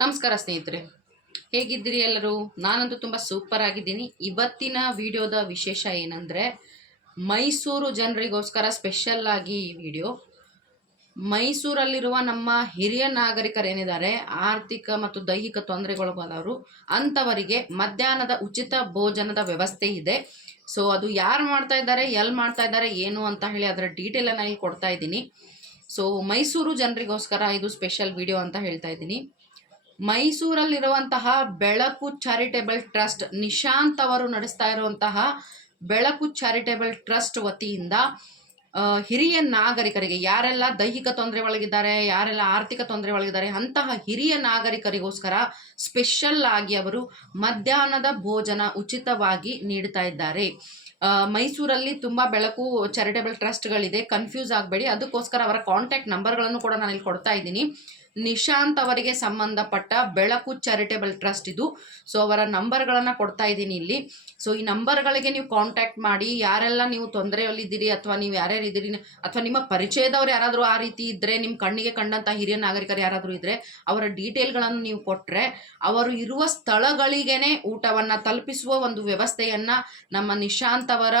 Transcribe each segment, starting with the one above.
ನಮಸ್ಕಾರ ಸ್ನೇಹಿತರೆ, ಹೇಗಿದ್ದೀರಿ ಎಲ್ಲರೂ? ನಾನಂತೂ ತುಂಬ ಸೂಪರ್ ಆಗಿದ್ದೀನಿ. ಇವತ್ತಿನ ವಿಡಿಯೋದ ವಿಶೇಷ ಏನಂದರೆ, ಮೈಸೂರು ಜನರಿಗೋಸ್ಕರ ಸ್ಪೆಷಲ್ ಆಗಿ ಈ ವಿಡಿಯೋ. ಮೈಸೂರಲ್ಲಿರುವ ನಮ್ಮ ಹಿರಿಯ ನಾಗರಿಕರೇನಿದ್ದಾರೆ, ಆರ್ಥಿಕ ಮತ್ತು ದೈಹಿಕ ತೊಂದರೆಗೊಳಗಾದವರು, ಅಂಥವರಿಗೆ ಮಧ್ಯಾಹ್ನದ ಉಚಿತ ಭೋಜನದ ವ್ಯವಸ್ಥೆ ಇದೆ. ಸೊ ಅದು ಯಾರು ಮಾಡ್ತಾ ಇದ್ದಾರೆ, ಎಲ್ಲಿ ಮಾಡ್ತಾ ಇದ್ದಾರೆ, ಏನು ಅಂತ ಹೇಳಿ ಅದರ ಡೀಟೇಲನ್ನು ಇಲ್ಲಿ ಕೊಡ್ತಾ ಇದ್ದೀನಿ. ಸೊ ಮೈಸೂರು ಜನರಿಗೋಸ್ಕರ ಇದು ಸ್ಪೆಷಲ್ ವಿಡಿಯೋ ಅಂತ ಹೇಳ್ತಾ ಇದ್ದೀನಿ. ಮೈಸೂರಲ್ಲಿರುವಂತಹ ಬೆಳಕು ಚಾರಿಟೇಬಲ್ ಟ್ರಸ್ಟ್, ನಿಶಾಂತ್ ಅವರು ನಡೆಸ್ತಾ ಇರುವಂತಹ ಬೆಳಕು ಚಾರಿಟೇಬಲ್ ಟ್ರಸ್ಟ್ ವತಿಯಿಂದ ಹಿರಿಯ ನಾಗರಿಕರಿಗೆ, ಯಾರೆಲ್ಲ ದೈಹಿಕ ತೊಂದರೆ ಒಳಗಿದ್ದಾರೆ, ಯಾರೆಲ್ಲ ಆರ್ಥಿಕ ತೊಂದರೆ ಒಳಗಿದ್ದಾರೆ, ಅಂತಹ ಹಿರಿಯ ನಾಗರಿಕರಿಗೋಸ್ಕರ ಸ್ಪೆಷಲ್ ಆಗಿ ಅವರು ಮಧ್ಯಾಹ್ನದ ಭೋಜನ ಉಚಿತವಾಗಿ ನೀಡ್ತಾ ಇದ್ದಾರೆ. ಮೈಸೂರಲ್ಲಿ ತುಂಬ ಬೆಳಕು ಚಾರಿಟೇಬಲ್ ಟ್ರಸ್ಟ್ಗಳಿದೆ, ಕನ್ಫ್ಯೂಸ್ ಆಗಬೇಡಿ. ಅದಕ್ಕೋಸ್ಕರ ಅವರ ಕಾಂಟ್ಯಾಕ್ಟ್ ನಂಬರ್ಗಳನ್ನು ಕೂಡ ನಾನು ಇಲ್ಲಿ ಕೊಡ್ತಾ ಇದ್ದೀನಿ. ನಿಶಾಂತ್ ಅವರಿಗೆ ಸಂಬಂಧಪಟ್ಟ ಬೆಳಕು ಚಾರಿಟೇಬಲ್ ಟ್ರಸ್ಟ್ ಇದು. ಸೊ ಅವರ ನಂಬರ್ಗಳನ್ನು ಕೊಡ್ತಾ ಇದ್ದೀನಿ ಇಲ್ಲಿ. ಸೊ ಈ ನಂಬರ್ಗಳಿಗೆ ನೀವು ಕಾಂಟ್ಯಾಕ್ಟ್ ಮಾಡಿ. ಯಾರೆಲ್ಲ ನೀವು ತೊಂದರೆಯಲ್ಲಿದ್ದೀರಿ ಅಥವಾ ನೀವು ಯಾರ್ಯಾರು ಇದ್ದೀರಿ ಅಥವಾ ನಿಮ್ಮ ಪರಿಚಯದವ್ರು ಯಾರಾದರೂ ಆ ರೀತಿ ಇದ್ದರೆ, ನಿಮ್ಮ ಕಣ್ಣಿಗೆ ಕಂಡಂಥ ಹಿರಿಯ ನಾಗರಿಕರು ಯಾರಾದರೂ ಇದ್ದರೆ ಅವರ ಡೀಟೇಲ್ಗಳನ್ನು ನೀವು ಕೊಟ್ಟರೆ ಅವರು ಇರುವ ಸ್ಥಳಗಳಿಗೇ ಊಟವನ್ನು ತಲುಪಿಸುವ ಒಂದು ವ್ಯವಸ್ಥೆಯನ್ನು ನಮ್ಮ ನಿಶಾಂತ್ ಅವರ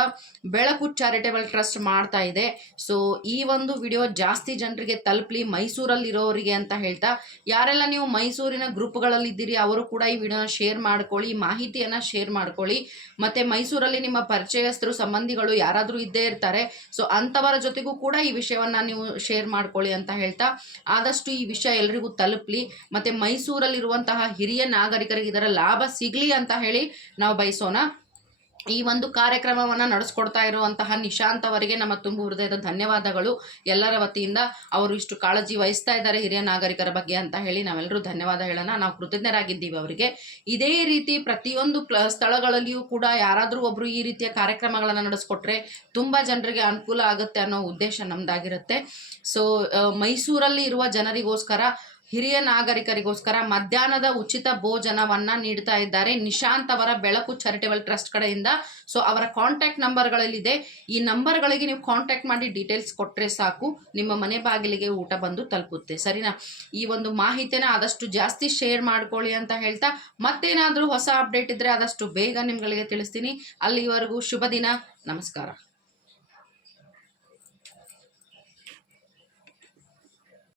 ಬೆಳಕು ಚಾರಿಟೇಬಲ್ ಟ್ರಸ್ಟ್ ಮಾಡ್ತಾ ಇದೆ. ಸೊ ಈ ಒಂದು ವಿಡಿಯೋ ಜಾಸ್ತಿ ಜನರಿಗೆ ತಲುಪಲಿ, ಮೈಸೂರಲ್ಲಿರೋರಿಗೆ ಅಂತ ಹೇಳ್ತಾ, ಯಾರೆಲ್ಲ ನೀವು ಮೈಸೂರಿನ ಗ್ರೂಪ್ಗಳಲ್ಲಿ ಇದ್ದೀರಿ ಅವರು ಕೂಡ ಈ ವಿಡಿಯೋನ ಶೇರ್ ಮಾಡ್ಕೊಳ್ಳಿ, ಮಾಹಿತಿಯನ್ನು ಶೇರ್ ಮಾಡ್ಕೊಳ್ಳಿ. ಮತ್ತು ಮೈಸೂರಲ್ಲಿ ನಿಮ್ಮ ಪರಿಚಯಸ್ಥರು, ಸಂಬಂಧಿಗಳು ಯಾರಾದರೂ ಇದ್ದೇ ಇರ್ತಾರೆ. ಸೊ ಅಂಥವರ ಜೊತೆಗೂ ಕೂಡ ಈ ವಿಷಯವನ್ನು ನೀವು ಶೇರ್ ಮಾಡ್ಕೊಳ್ಳಿ ಅಂತ ಹೇಳ್ತಾ, ಆದಷ್ಟು ಈ ವಿಷಯ ಎಲ್ರಿಗೂ ತಲುಪಲಿ. ಮತ್ತು ಮೈಸೂರಲ್ಲಿರುವಂತಹ ಹಿರಿಯ ನಾಗರಿಕರಿಗೆ ಇದರ ಲಾಭ ಸಿಗಲಿ ಅಂತ ಹೇಳಿ ನಾವು ಬಯಸೋಣ. ಈ ಒಂದು ಕಾರ್ಯಕ್ರಮವನ್ನು ನಡೆಸ್ಕೊಡ್ತಾ ಇರುವಂತಹ ನಿಶಾಂತ್ ಅವರಿಗೆ ನಮ್ಮ ತುಂಬು ಹೃದಯದ ಧನ್ಯವಾದಗಳು ಎಲ್ಲರ ವತಿಯಿಂದ. ಅವರು ಇಷ್ಟು ಕಾಳಜಿ ವಹಿಸ್ತಾ ಇದ್ದಾರೆ ಹಿರಿಯ ನಾಗರಿಕರ ಬಗ್ಗೆ ಅಂತ ಹೇಳಿ ನಾವೆಲ್ಲರೂ ಧನ್ಯವಾದ ಹೇಳೋಣ. ನಾವು ಕೃತಜ್ಞರಾಗಿದ್ದೀವಿ ಅವರಿಗೆ. ಇದೇ ರೀತಿ ಪ್ರತಿಯೊಂದು ಸ್ಥಳಗಳಲ್ಲಿಯೂ ಕೂಡ ಯಾರಾದರೂ ಒಬ್ಬರು ಈ ರೀತಿಯ ಕಾರ್ಯಕ್ರಮಗಳನ್ನು ನಡೆಸ್ಕೊಟ್ರೆ ತುಂಬ ಜನರಿಗೆ ಅನುಕೂಲ ಆಗುತ್ತೆ ಅನ್ನೋ ಉದ್ದೇಶ ನಮ್ಮದಾಗಿರುತ್ತೆ. ಸೊ ಮೈಸೂರಲ್ಲಿ ಇರುವ ಜನರಿಗೋಸ್ಕರ, ಹಿರಿಯ ನಾಗರಿಕರಿಗೋಸ್ಕರ ಮಧ್ಯಾಹ್ನದ ಉಚಿತ ಭೋಜನವನ್ನು ನೀಡ್ತಾ ಇದ್ದಾರೆ ನಿಶಾಂತ್ ಅವರ ಬೆಳಕು ಚಾರಿಟೇಬಲ್ ಟ್ರಸ್ಟ್ ಕಡೆಯಿಂದ. ಸೊ ಅವರ ಕಾಂಟ್ಯಾಕ್ಟ್ ನಂಬರ್ಗಳಲ್ಲಿದೆ. ಈ ನಂಬರ್ಗಳಿಗೆ ನೀವು ಕಾಂಟ್ಯಾಕ್ಟ್ ಮಾಡಿ ಡೀಟೇಲ್ಸ್ ಕೊಟ್ಟರೆ ಸಾಕು, ನಿಮ್ಮ ಮನೆ ಬಾಗಿಲಿಗೆ ಊಟ ಬಂದು ತಲುಪುತ್ತೆ. ಸರಿನಾ? ಈ ಒಂದು ಮಾಹಿತಿನ ಆದಷ್ಟು ಜಾಸ್ತಿ ಶೇರ್ ಮಾಡ್ಕೊಳ್ಳಿ ಅಂತ ಹೇಳ್ತಾ, ಮತ್ತೇನಾದರೂ ಹೊಸ ಅಪ್ಡೇಟ್ ಇದ್ದರೆ ಆದಷ್ಟು ಬೇಗ ನಿಮ್ಗಳಿಗೆ ತಿಳಿಸ್ತೀನಿ. ಅಲ್ಲಿವರೆಗೂ ಶುಭ ದಿನ. ನಮಸ್ಕಾರ.